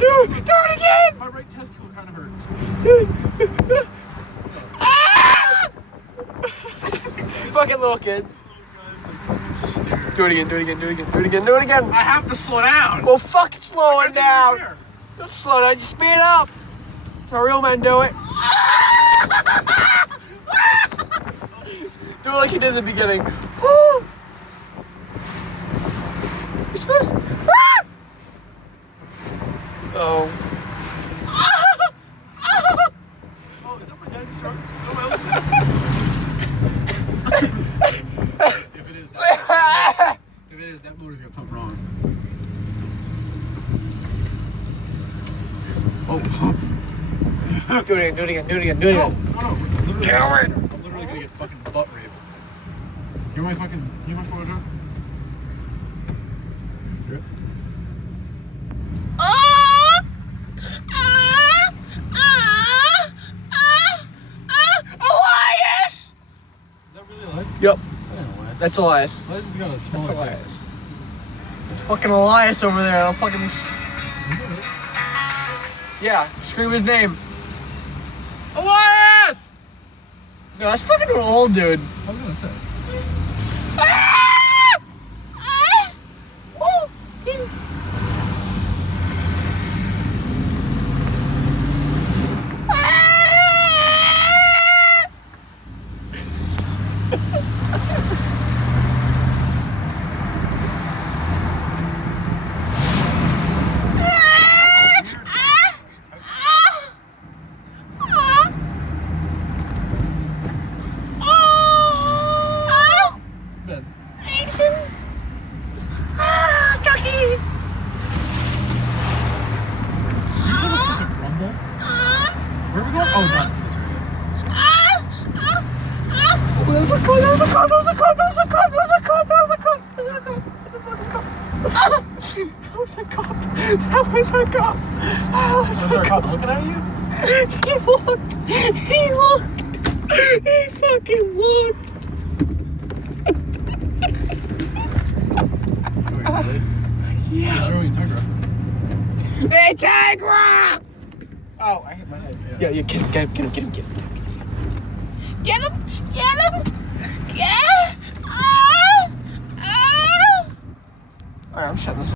Do it again! My right testicle kind of hurts. Fucking little kids. Do it again, do it again, do it again, do it again, do it again. I have to slow down. Well, fucking slow it down. Here. Don't slow down, just speed up. That's how real men do it. Do it like you did in the beginning. Woo! You're supposed to. Oh. Oh, is that my dad's truck? Oh, well. If it is, that motor's got something wrong. Oh. Do it again, do it again, do it again, do it No, again. no. I'm literally gonna get fucking butt raped. You want my photo drive? Drip? Elias! Is that really alive? Yep, I don't know why. that's Elias. Elias has got a small. That's Elias. It's fucking Elias over there. I'll fucking. Is it really? Yeah, scream his name. Elias! No, that's fucking an old dude. I was gonna say. Ben. Rumble? Where are we going? Oh, Ducks. That's right. There's a car, there's a car, there's a car, there's a car, there's a car, there's a car, there's a car, there's a fucking car. That was a cop. That was a cop. That was So a sorry, cop. cop looking at you? He looked. He looked. He fucking looked. Oh, really? Yeah. He's throwing Tigra. Hey, Tigra! Oh, I hit my head. Yeah. Yeah, get him, get him, get him, get him, get him. Get him, get him, get him. Oh, oh. All right, I'm shutting this.